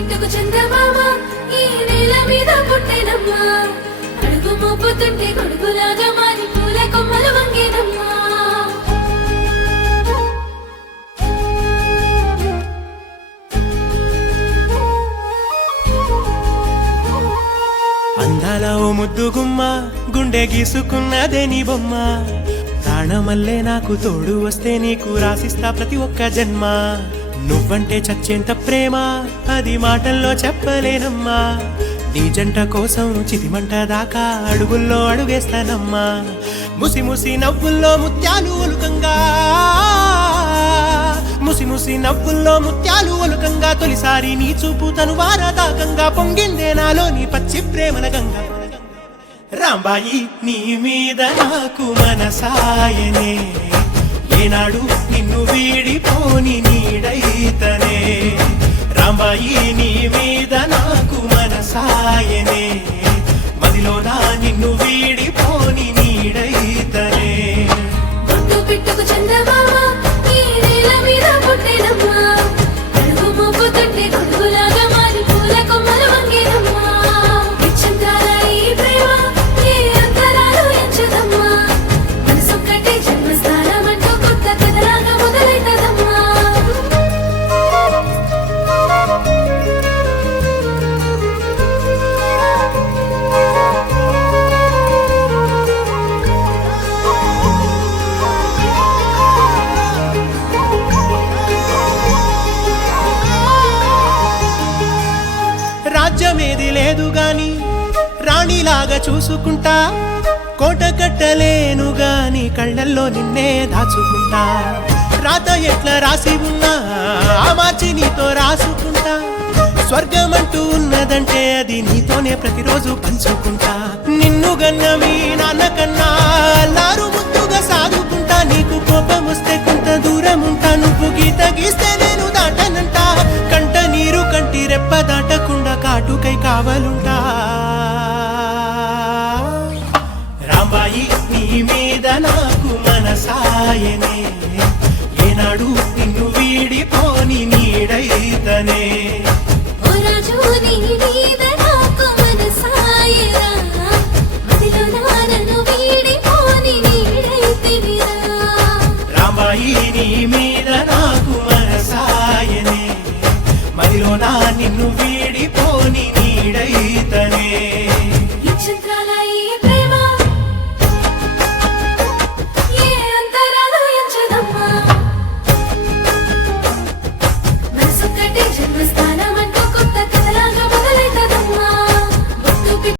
బిట్టుకు చందమామ ఈ నేల మీద పుట్టెనమ్మా అడుగు మోపుతుంటే గొడుగులాగా మారి పూల కొమ్మలు వంగేనమ్మా అందాల ఓ ముద్దు గుమ్మ గుండె గీసుకున్నదే నీ బొమ్మ ప్రాణమల్లే నాకు తోడు వస్తే నీకు రాసిస్తా ప్రతి ఒక్క జన్మ నువ్వంటే చచ్చేంత ప్రేమ అది మాటల్లో చెప్పలేనమ్మా నీ జంట కోసం చితిమంట దాకా అడుగుల్లో అడుగేస్తానమ్మా ముసి ముసి నవ్వుల్లో ముత్యాలు ఒలుకంగా ముసి ముసి నవ్వుల్లో ముత్యాలు ఒలుకంగా తొలిసారి నీ చూపు తను వారదాకంగా పొంగిందే నాలో నీ పచ్చి ప్రేమల గంగా రాంబాయి నీ మీద నాకు మనసాయనే ఏనాడు నిన్ను వీడిపోని నీడైతనే రాంబాయి నీ మీద నాకు మనసాయనే మదిలోనా నిన్ను వీడిపోని నీడైతనే బొట్టు బిట్టుకు చందమామ ఈ నేల మీద పుట్టెనమ్మా అడుగు మోపుతుంటే గొడుగులాగా మారి పూల కొమ్మలు వంగేనమ్మా విచిత్రాల ఈ ప్రేమ ఏ అంతరాలు ఎంచదమ్మా మనసొక్కటే జన్మస్థానం అంటూ కొత్త కథలాగా మొదలైతదమ్మా రాజ్యమేది లేదు గాని రాణిలాగా చూసుకుంటా కోట కట్టలేను గాని కళ్ళల్లో నిన్నే దాచుకుంటా రాత ఎట్లా రాసి ఉన్నా ఆ మార్చి నీతో రాసుకుంటా స్వర్గమంటూ ఉన్నదంటే అది నీతోనే ప్రతిరోజు పంచుకుంటా నిన్ను గన్న మీ నాన్న కన్నా లారు ముద్దుగా సాదుకుంటా నీకు కోపం వస్తే కొంత దూరం ఉంటా నువ్వు గీత గీస్తే నేను దాటనంట కంట నీరు కంటి రెప్ప దాటకుండా కాటుకై కావలుంటా రాంబాయి నీ మీద నాకు మనసాయనే ఏనాడు నిన్ను వీడిపోని నీడైతనే ఓ రాజు నీ మీద నాకు మనసాయనే